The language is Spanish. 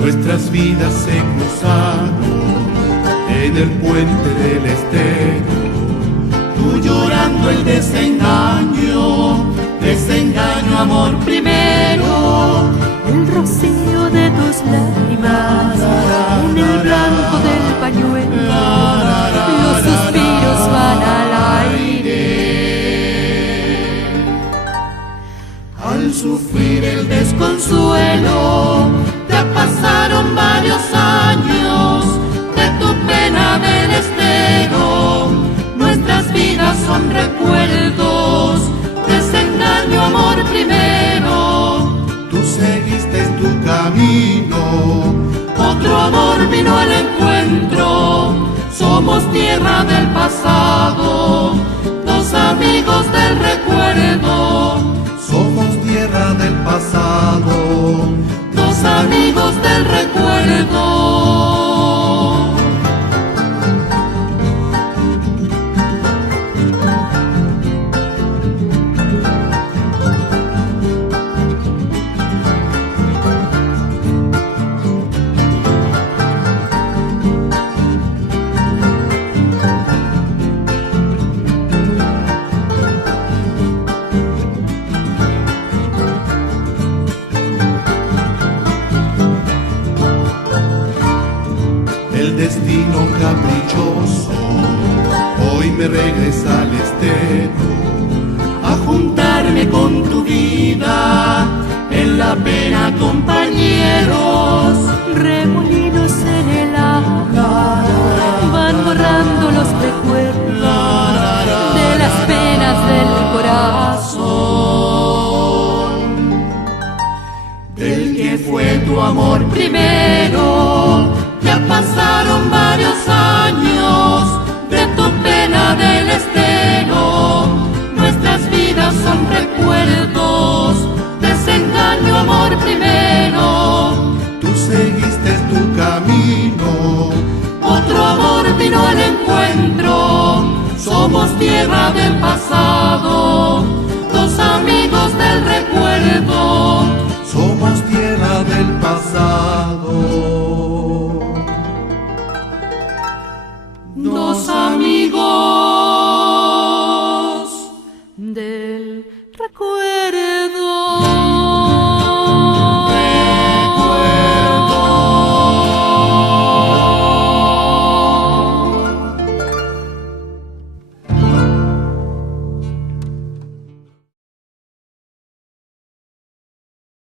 Nuestras vidas se cruzaron en el puente del estero, tú llorando el desengaño, desengaño, amor primero. El rocío de tus lágrimas en el blanco del pañuelo, los suspiros van al aire. Al sufrir el desconsuelo, ya pasaron varios años de tu pena del estero. Nuestras vidas son recuerdos, desengaño, amor primero. Tú seguiste tu camino, otro amor vino al encuentro. Somos tierra del pasado, dos amigos del recuerdo. Somos tierra del pasado, dos amigos del recuerdo. El destino caprichoso hoy me regresa al estero, a juntarme con tu vida en la pena, compañeros. Remolinos en el agua van borrando los recuerdos de las penas del corazón, del que fue tu amor primero. Ya pasaron varios años de tu pena del estero. Nuestras vidas son recuerdos, desengaño, amor primero. Tú seguiste tu camino, otro amor vino al encuentro. Somos tierra del pasado.